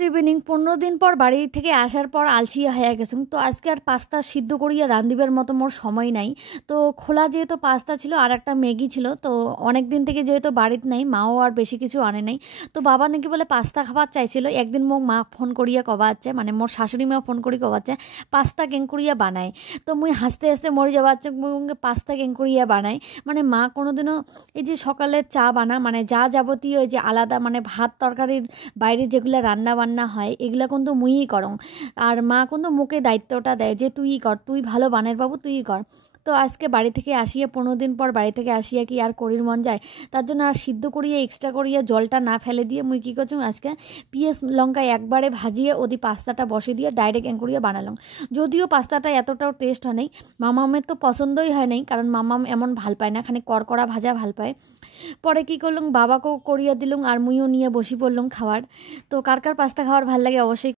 Evening 15 দিন পর বাড়ি থেকে আসার পর আলসিয়া হয়ে গেছুম। তো আজকে আর পাস্তা সিদ্ধ করিয়া রান্ধিবার মতো মোর সময় নাই। তো খোলা যেহেতু পাস্তা ছিল আর একটা ম্যাগি ছিল, তো অনেক দিন থেকে যেহেতু বাড়িতে নাই, মাও আর বেশি কিছু আনে নাই। তো বাবা নাকি বলে পাস্তা খাবার চাইছিল। একদিন মোক মা ফোন করিয়া কবাচ্ছে, মানে মোর শাশুড়ি মা ফোন করি কবাচ্ছে পাস্তা কেং করিয়া বানায়। তো মুই হাসতে হাসতে মরে যাবাচ্ছে, পাস্তা কেং করিয়া বানায়। মানে মা কোনোদিনও এই যে সকালে চা বানা, মানে যা যাবতীয় এই যে আলাদা মানে ভাত তরকারির বাইরে যেগুলো রান্না বান্না হয় এগুলো কিন্তু মুইই করং। আর মা কিন্তু মুখে দায়িত্বটা দেয় যে তুই কর, তুই ভালো বানের বাবু, তুই কর। তো আজকে বাড়ি থেকে আসিয়া 15 দিন পর বাড়ি থেকে আসিয়া কি আর করির মন যায়? তার জন্য আর সিদ্ধ করিয়া এক্সট্রা করিয়া জলটা না ফেলে দিয়ে মুই কী করছুম আজকে পিঁয়াজ লঙ্কা একবারে ভাজিয়ে ওদি পাস্তাটা বসে দিয়ে ডাইরেক্ট এং করিয়া বানালাম। যদিও পাস্তাটা এতটাও টেস্ট হয় নাই, মামামের তো পছন্দই হয় নাই, কারণ মামাম এমন ভাল পায় না, খানিক কড়কড়া ভাজা ভাল পায়। পরে কী করলুম, বাবাকেও করিয়া দিলুম আর মুইও নিয়ে বসি পড়লুম খাওয়ার। তো কার কার পাস্তা খাওয়ার ভাল লাগে অবশ্যই